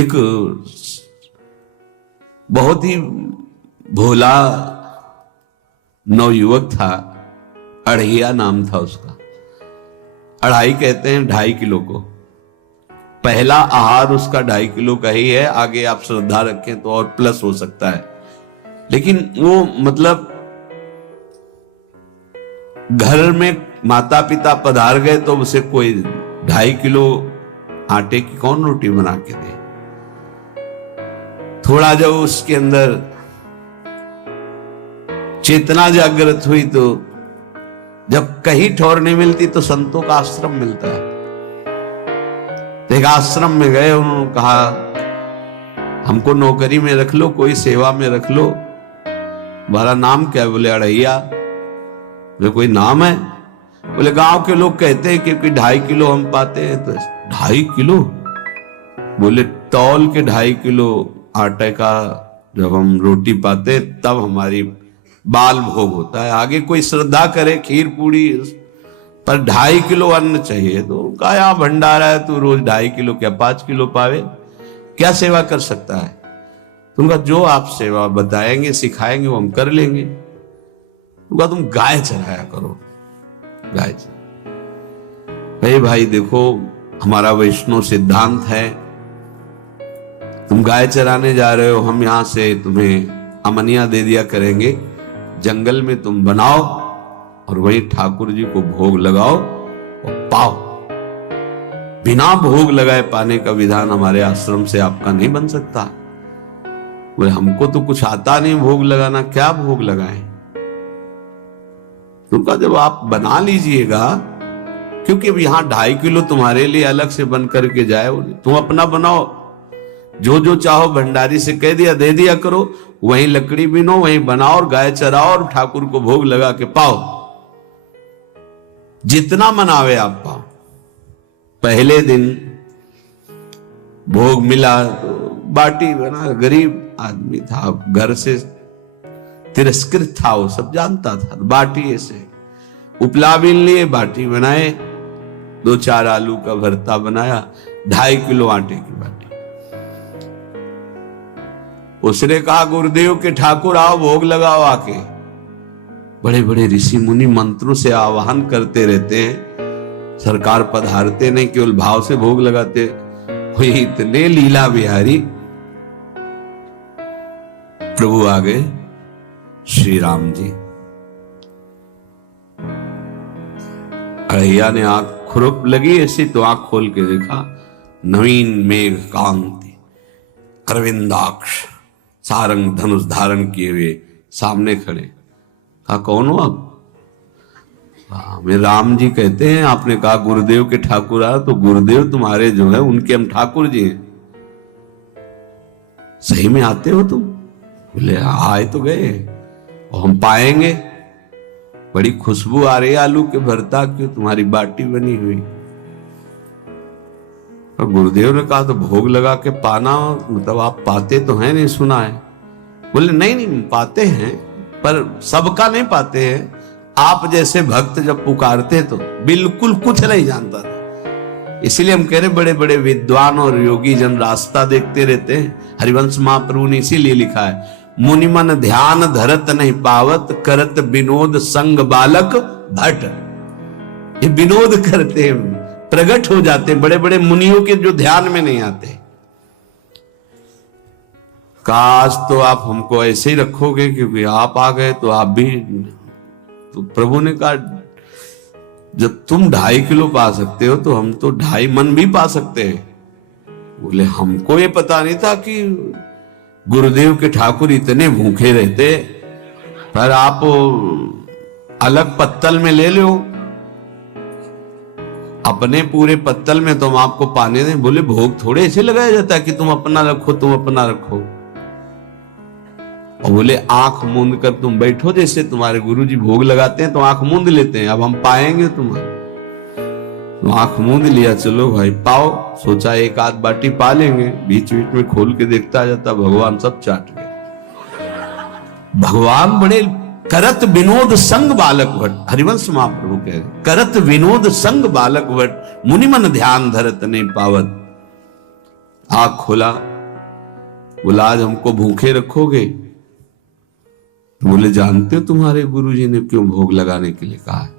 एक बहुत ही भोला नवयुवक था, अढ़ैया नाम था उसका। अढ़ाई कहते हैं 2.5 किलो को। पहला आहार उसका 2.5 किलो का ही है, आगे आप श्रद्धा रखें तो और प्लस हो सकता है। लेकिन वो मतलब घर में माता पिता पधार गए तो उसे कोई 2.5 किलो आटे की कौन रोटी बना के दे। थोड़ा जब उसके अंदर चेतना जागृत हुई तो जब कहीं ठौर नहीं मिलती तो संतों का आश्रम मिलता है। तो एक आश्रम में गए, उन्होंने कहा हमको नौकरी में रख लो, कोई सेवा में रख लो। तुम्हारा नाम क्या है? बोले अढ़ैया। बोले कोई नाम है? बोले गांव के लोग कहते हैं क्योंकि 2.5 किलो हम पाते हैं। तो 2.5 किलो? बोले तौल के 2.5 किलो आटे का जब हम रोटी पाते तब हमारी बाल भोग होता है। आगे कोई श्रद्धा करे खीर पूड़ी, पर 2.5 किलो अन्न चाहिए। तो कहा यहाँ भंडारा है, तू रोज 2.5 किलो क्या 5 किलो पावे, क्या सेवा कर सकता है? तुमका जो आप सेवा बताएंगे सिखाएंगे वो हम कर लेंगे। तुमका तुम गाय चराया करो, गाय चरा। भाई देखो हमारा वैष्णव सिद्धांत है, तुम गाय चराने जा रहे हो, हम यहां से तुम्हें अमनिया दे दिया करेंगे, जंगल में तुम बनाओ और वही ठाकुर जी को भोग लगाओ और पाओ। बिना भोग लगाए पाने का विधान हमारे आश्रम से आपका नहीं बन सकता। बोले हमको तो कुछ आता नहीं भोग लगाना, क्या भोग लगाएं? तुमका जब आप बना लीजिएगा, क्योंकि अब यहां 2.5 किलो तुम्हारे लिए अलग से बन करके जाए, तुम अपना बनाओ। जो जो चाहो भंडारी से कह दिया दे दिया करो, वहीं लकड़ी बिनो, वहीं बनाओ और गाय चराओ और ठाकुर को भोग लगा के पाओ। जितना मनावे आप पाओ। पहले दिन भोग मिला तो बाटी बना, गरीब आदमी था, घर से तिरस्कृत था, वो सब जानता था। बाटी ऐसे उपला बिन लिए, बाटी बनाए, 2-4 आलू का भरता बनाया, 2.5 किलो आटे की बाटी। उसने कहा गुरुदेव के ठाकुर आओ भोग लगाओ आके। बड़े बड़े ऋषि मुनि मंत्रों से आवाहन करते रहते हैं, सरकार पधारते नहीं, केवल भाव से भोग लगाते। हुए इतने लीला बिहारी प्रभु आ गए श्री राम जी। अढ़ैया ने आंख खुरप लगी ऐसी तो आंख खोल के देखा, नवीन मेघ कांति, अरविंदाक्ष, सारंग धनुष धारण किए हुए सामने खड़े। कहा कौन हो आप? मैं राम जी कहते हैं। आपने कहा गुरुदेव के ठाकुर आ, तो गुरुदेव तुम्हारे जो है उनके हम ठाकुर जी हैं। सही में आते हो तुम? बोले आए तो गए और हम पाएंगे। बड़ी खुशबू आ रही है आलू के भरता की, तुम्हारी बाटी बनी हुई। और गुरुदेव ने कहा तो भोग लगा के पाना, मतलब आप पाते तो हैं? नहीं सुना है। बोले नहीं पाते हैं, पर सबका नहीं पाते हैं। आप जैसे भक्त जब पुकारते तो बिल्कुल कुछ नहीं जानता था। इसलिए हम कह रहे बड़े बड़े विद्वान और योगी जन रास्ता देखते रहते हैं। हरिवंश महाप्रभु ने इसीलिए लिखा है, मुनिमन ध्यान धरत नहीं पावत, करत विनोद संग बालक भट। ये विनोद करते हैं, प्रकट हो जाते हैं, बड़े बड़े मुनियों के जो ध्यान में नहीं आते। काश तो आप हमको ऐसे ही रखोगे, क्योंकि आप आ गए तो आप भी। तो प्रभु ने कहा जब तुम 2.5 किलो पा सकते हो तो हम तो 2.5 मन भी पा सकते हैं। बोले हमको ये पता नहीं था कि गुरुदेव के ठाकुर इतने भूखे रहते, पर आप अलग पत्तल में ले लो, अपने पूरे पत्तल में तुम आपको पाने दें। बोले भोग थोड़े ऐसे लगाया जाता है कि तुम अपना रखो, तुम अपना रखो। और बोले आंख मूंद कर तुम बैठो, जैसे तुम्हारे गुरुजी भोग लगाते हैं तो आंख मूंद लेते हैं, अब हम पाएंगे तुम्हारे। तो आंख मूंद लिया, चलो भाई पाओ। सोचा एक आध बाटी पा लेंगे, बीच बीच में खोल के देखता जाता, भगवान सब चाट गए। भगवान बड़े करत विनोद संग बालक भट्ट, हरिवंश महाप्रभु कह रहे, करत विनोद संग बालक भट्ट, मुनिमन ध्यान धरत नहीं पावत। आँख खोला, बोला आज हमको भूखे रखोगे? बोले जानते हो तुम्हारे गुरुजी ने क्यों भोग लगाने के लिए कहा है?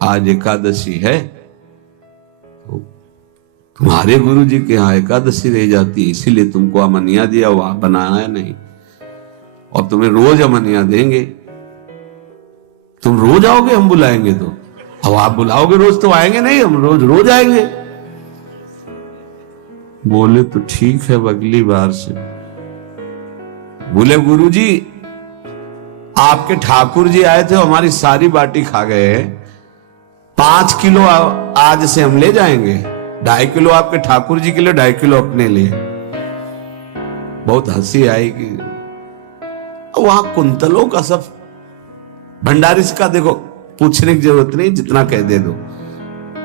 आज एकादशी है, तो तुम्हारे गुरुजी के यहाँ एकादशी रह जाती है, इसीलिए तुमको अमनिया दिया, वहां बनाया नहीं, और तुम्हें रोज अमनिया देंगे। तुम रोज आओगे, हम बुलाएंगे तो? अब आप बुलाओगे रोज तो आएंगे नहीं, हम रोज रोज आएंगे। बोले तो ठीक है, अगली बार से। बोले गुरुजी आपके ठाकुर जी आए थे, हमारी सारी बाटी खा गए, 5 किलो आज से हम ले जाएंगे, 2.5 किलो आपके ठाकुर जी के लिए, 2.5 किलो अपने लिए। बहुत हंसी आई कि वहां कुंतलों का सब भंडारिस का देखो, पूछने की जरूरत नहीं, जितना कह दे दो।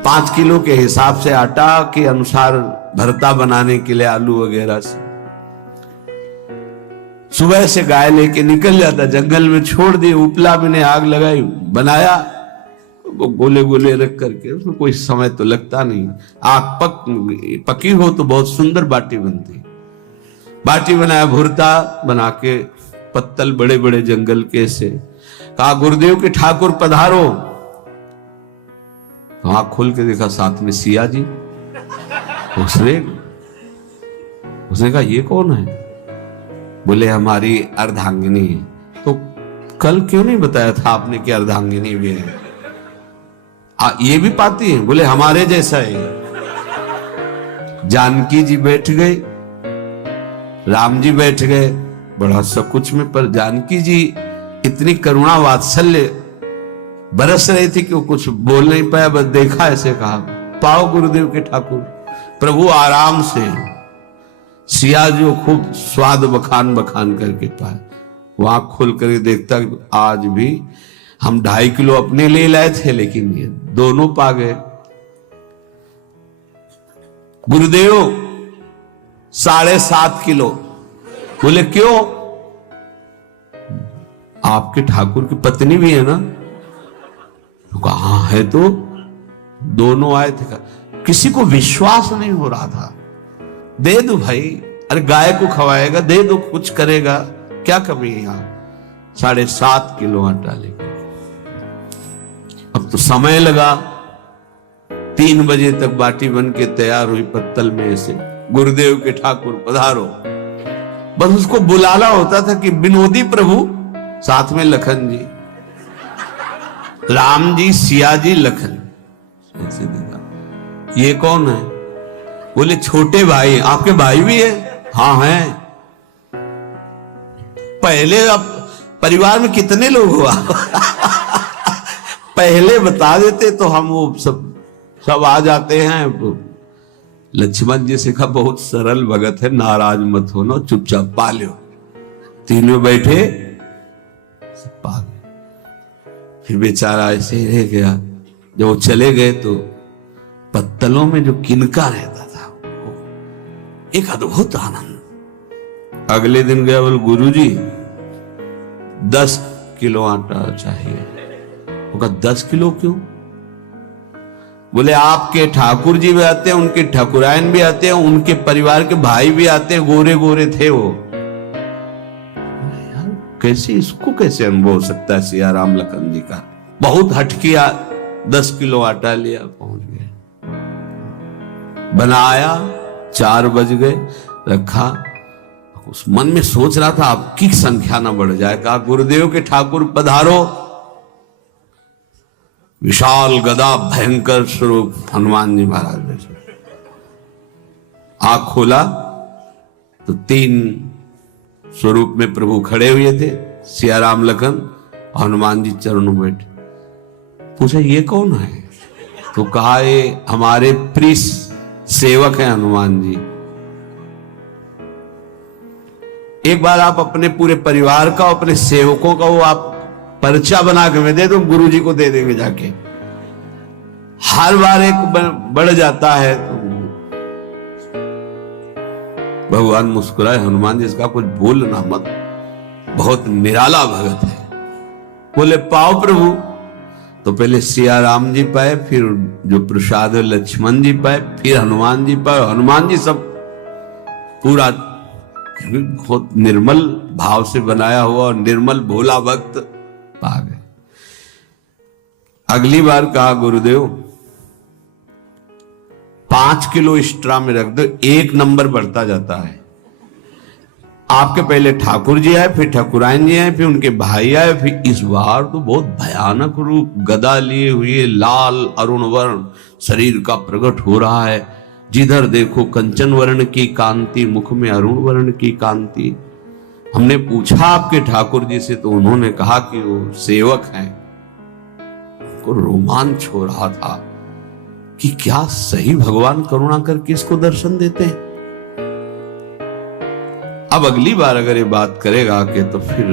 5 किलो के हिसाब से आटा के अनुसार भरता बनाने के लिए आलू वगैरह से सुबह से गाय लेके निकल जाता, जंगल में छोड़ दिए, उपला में ने आग लगाई, बनाया, वो गोले गोले रख करके, उसमें कोई समय तो लगता नहीं। आग पकी हो तो बहुत सुंदर बाटी बनती। बाटी बनाया, भुरता बना के, पत्तल बड़े बड़े जंगल के से, कहा गुरुदेव के ठाकुर पधारो। तो आंख खोल के देखा साथ में सिया जी। उसने कहा ये कौन है? बोले हमारी अर्धांगिनी है। तो कल क्यों नहीं बताया था आपने कि अर्धांगिनी भी है? ये भी पाती है? बोले हमारे जैसा है। जानकी जी बैठ गई, राम जी बैठ गए, बड़ा सकुच में, पर जानकी जी इतनी करुणा वात्सल्य बरस रही थी कि वो कुछ बोल नहीं पाया, बस देखा, ऐसे कहा पाओ गुरुदेव के ठाकुर। प्रभु आराम से, सिया जो खूब स्वाद बखान बखान करके पाए। वो आंख खोल कर देखता आज भी हम 2.5 किलो अपने लिए लाए थे, लेकिन ये दोनों पा गए। गुरुदेव 7.5 किलो। बोले क्यों? आपके ठाकुर की पत्नी भी है ना? कहा हाँ है, तो दोनों आए थे। किसी को विश्वास नहीं हो रहा था। दे दो भाई, अरे गाय को खवाएगा, दे दो, कुछ करेगा, क्या कमी है यहां? 7.5 किलो आटा लेकर। अब तो समय लगा, 3 बजे तक बाटी बन के तैयार हुई पत्तल में से। गुरुदेव के ठाकुर पधारो। बस उसको बुलाना होता था कि विनोदी प्रभु, साथ में लखन जी, राम जी, सिया जी, लखन। ऐसे देखा, ये कौन है? बोले छोटे भाई। आपके भाई भी है? हाँ है। पहले अब परिवार में कितने लोग हुआ? पहले बता देते तो हम वो सब आ जाते हैं। लक्ष्मण जी से कहा बहुत सरल भगत है, नाराज मत होना, चुपचाप पा लो। तीनों बैठे, पा गए। फिर बेचारा ऐसे ही रह गया। जब वो चले गए तो पत्तलों में जो किनका रहता था, एक अद्भुत आनंद। अगले दिन गया, बोले गुरुजी 10 किलो आटा चाहिए। वो कहा 10 किलो क्यों? बोले आपके ठाकुर जी भी आते हैं, उनके ठाकुरायन भी आते हैं, उनके परिवार के भाई भी आते हैं, गोरे गोरे थे वो। यार कैसे, इसको कैसे अनुभव हो सकता है? सिया राम लखन जी का बहुत हट किया। 10 किलो आटा लिया, पहुंच गए, बनाया, 4 बज गए, रखा। उस मन में सोच रहा था आपकी संख्या ना बढ़ जाए। कहा गुरुदेव के ठाकुर पधारो। विशाल गदा, भयंकर स्वरूप हनुमान जी महाराज। आंख खोला तो 3 स्वरूप में प्रभु खड़े हुए थे, सिया राम लखन, हनुमान जी चरणों में बैठे। पूछा ये कौन है? तो कहा ये हमारे प्रिय सेवक हैं हनुमान जी। एक बार आप अपने पूरे परिवार का, अपने सेवकों का वो आप पर्चा बना के मैं दे दो, गुरु जी को दे देंगे जाके। हर बार एक बढ़ जाता है तो भगवान मुस्कुराए, हनुमान जी इसका कुछ बोलना मत, बहुत निराला भगत है। बोले पाओ प्रभु। तो पहले सिया राम जी पाए, फिर जो प्रसाद लक्ष्मण जी पाए, फिर हनुमान जी पाए। हनुमान जी सब पूरा बहुत निर्मल भाव से बनाया हुआ और निर्मल भोला भक्त पा गए। अगली बार कहा गुरुदेव 5 किलो एक्स्ट्रा में रख दो, 1 नंबर बढ़ता जाता है। आपके पहले ठाकुर जी आए, फिर ठाकुरायन जी आए, फिर उनके भाई आए, फिर इस बार तो बहुत भयानक रूप गदा लिए हुए लाल अरुण वर्ण शरीर का प्रकट हो रहा है। जिधर देखो कंचन वर्ण की कांति, मुख में अरुण वर्ण की कांति। हमने पूछा आपके ठाकुर जी से, तो उन्होंने कहा कि वो सेवक हैं। को रोमांच हो रहा था कि क्या सही भगवान करुणा करके इसको दर्शन देते हैं। अब अगली बार अगर ये बात करेगा कि तो फिर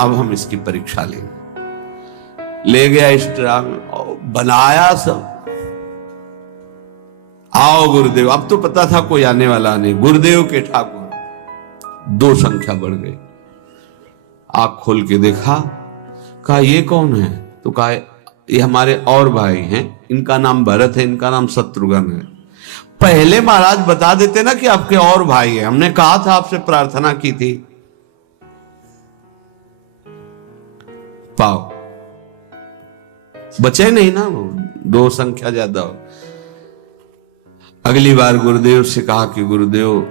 अब हम इसकी परीक्षा लेंगे। ले गया इस ट्रा में और बनाया सब। आओ गुरुदेव, अब तो पता था कोई आने वाला नहीं। गुरुदेव के ठाकुर 2 संख्या बढ़ गई। आंख खोल के देखा, कहा ये कौन है? तो कहा ये हमारे और भाई हैं, इनका नाम भरत है, इनका नाम शत्रुघ्न है। पहले महाराज बता देते ना कि आपके और भाई है, हमने कहा था, आपसे प्रार्थना की थी। पाओ बचे नहीं ना, वो 2 संख्या ज्यादा हो। अगली बार गुरुदेव से कहा कि गुरुदेव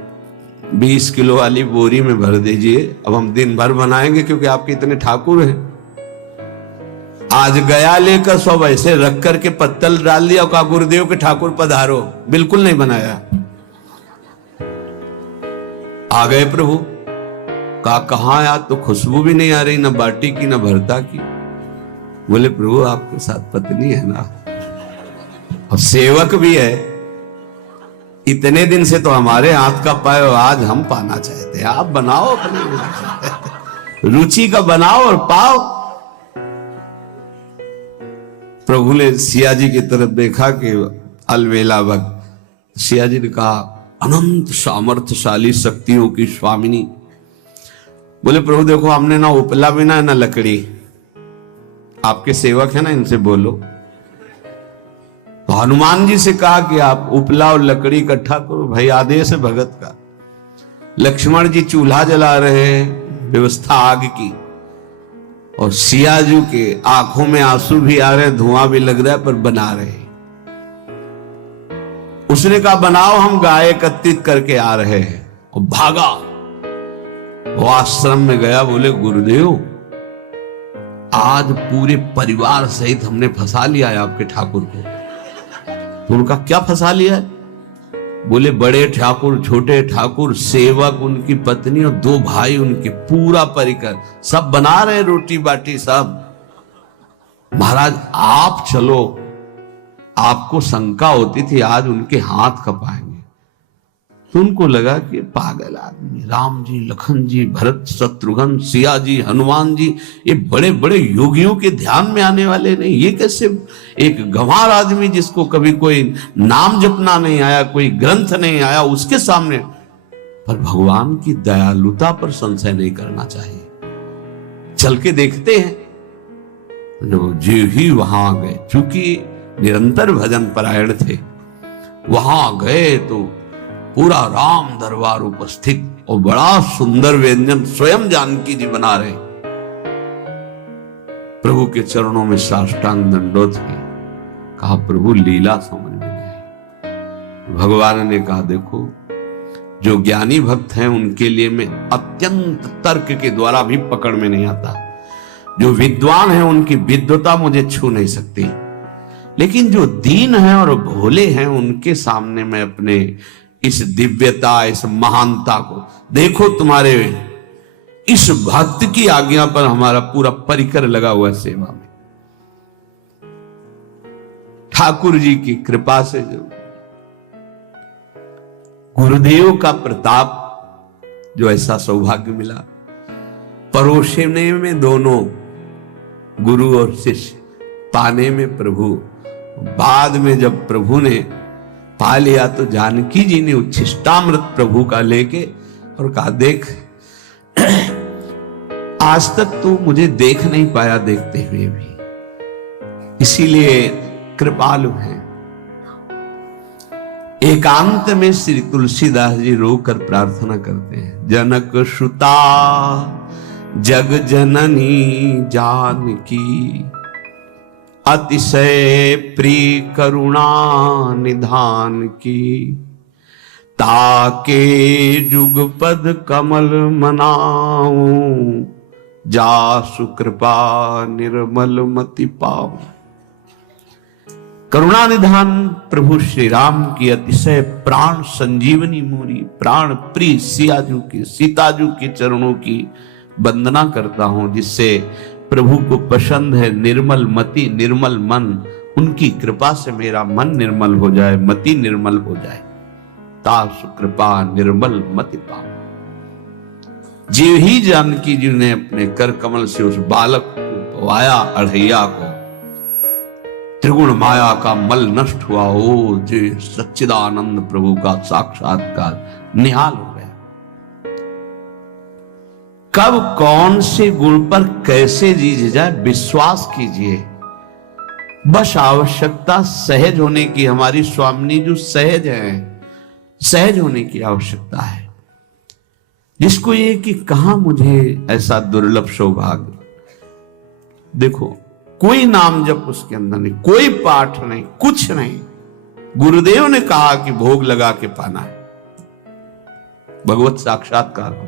20 किलो वाली बोरी में भर दीजिए, अब हम दिन भर बनाएंगे क्योंकि आपके इतने ठाकुर हैं। आज गया लेकर सब ऐसे रख करके पत्तल डाल दिया, कहा गुरुदेव के ठाकुर पधारो। बिल्कुल नहीं बनाया। आ गए प्रभु, कहा कहां यार, तो खुशबू भी नहीं आ रही, ना बाटी की ना भरता की। बोले प्रभु आपके साथ पत्नी है ना, और सेवक भी है। इतने दिन से तो हमारे हाथ का पाए, आज हम पाना चाहते हैं। आप बनाओ अपनी रुचि का बनाओ और पाओ। प्रभु ने सिया जी की तरफ देखा कि अलवेला भक्त। सिया जी ने कहा अनंत सामर्थ्यशाली शक्तियों की स्वामिनी। बोले प्रभु देखो, हमने ना उपला भी ना लकड़ी, आपके सेवक है ना, इनसे बोलो। तो हनुमान जी से कहा कि आप उपला और लकड़ी इकट्ठा करो, भाई आदेश है भगत का। लक्ष्मण जी चूल्हा जला रहे हैं, व्यवस्था आग की, और सियाजू के आंखों में आंसू भी आ रहे, धुआं भी लग रहा है, पर बना रहे। उसने कहा बनाओ, हम गाय एकत्रित करके आ रहे हैं। और भागा, वो आश्रम में गया। बोले गुरुदेव आज पूरे परिवार सहित हमने फंसा लिया है आपके ठाकुर को। तो उनका क्या फंसा लिया है? बोले बड़े ठाकुर, छोटे ठाकुर, सेवक, उनकी पत्नी और 2 भाई उनके, पूरा परिकर सब बना रहे रोटी बाटी सब। महाराज आप चलो, आपको शंका होती थी आज उनके हाथ कपाएंगे। तो उनको लगा कि पागल आदमी, राम जी, लखन जी, भरत, शत्रुघ्न, सिया जी, हनुमान जी, ये बड़े बड़े योगियों के ध्यान में आने वाले नहीं। ये कैसे एक गंवार आदमी जिसको कभी कोई नाम जपना नहीं आया, कोई ग्रंथ नहीं आया, उसके सामने। पर भगवान की दयालुता पर संशय नहीं करना चाहिए। चल के देखते हैं। जो ही वहां गए, चूंकि निरंतर भजन परायण थे, वहां गए तो पूरा राम दरबार उपस्थित, और बड़ा सुंदर व्यंजन स्वयं जानकी जी बना रहे। प्रभु के चरणों में साष्टांग दंडोत है। कहा प्रभु लीला समझ में नहीं आई। भगवान ने कहा देखो, जो ज्ञानी भक्त हैं उनके लिए मैं अत्यंत तर्क के द्वारा भी पकड़ में नहीं आता। जो विद्वान हैं उनकी विद्वता मुझे छू नहीं सकती, लेकिन जो दीन हैं और भोले हैं उनके सामने मैं अपने इस दिव्यता, इस महानता को देखो। तुम्हारे इस भक्त की आज्ञा पर हमारा पूरा परिकर लगा हुआ है सेवा में। ठाकुर जी की कृपा से जो गुरुदेव का प्रताप, जो ऐसा सौभाग्य मिला, परोसने में दोनों गुरु और शिष्य, पाने में प्रभु। बाद में जब प्रभु ने पा लिया तो जानकी जी ने उच्छिष्टामृत प्रभु का लेके और कहा देख, आज तक तू मुझे देख नहीं पाया देखते हुए भी, इसीलिए कृपालु है। एकांत में श्री तुलसीदास जी रोकर प्रार्थना करते हैं, जनक सुता जग जननी जानकी, अतिशय प्रिय करुणा निधान की, ताके जुगपद कमल मनाऊं, जासु कृपा निर्मल मति पाऊं। करुणा निधान प्रभु श्री राम की अतिशय प्राण संजीवनी मूरी, प्राण प्रिय सियाजू की, सीताजू के चरणों की वंदना करता हूं, जिससे प्रभु को पसंद है निर्मल मति निर्मल मन। उनकी कृपा से मेरा मन निर्मल हो जाए, मति निर्मल हो जाए। तासु कृपा निर्मल मति पाओ। जीव ही जानकी जी ने अपने कर कमल से उस बालक को पवाया, अढ़ैया को, त्रिगुण माया का मल नष्ट हुआ। ओ जे सच्चिदानंद प्रभु का साक्षात्कार निहाल हो गया। कब कौन से गुण पर कैसे जी जाए विश्वास कीजिए, बस आवश्यकता सहज होने की। हमारी स्वामिनी जो सहज है, सहज होने की आवश्यकता है। जिसको ये कि कहां मुझे ऐसा दुर्लभ सौभाग्य, देखो कोई नाम जप उसके अंदर नहीं, कोई पाठ नहीं, कुछ नहीं। गुरुदेव ने कहा कि भोग लगा के पाना है, भगवत साक्षात्कार।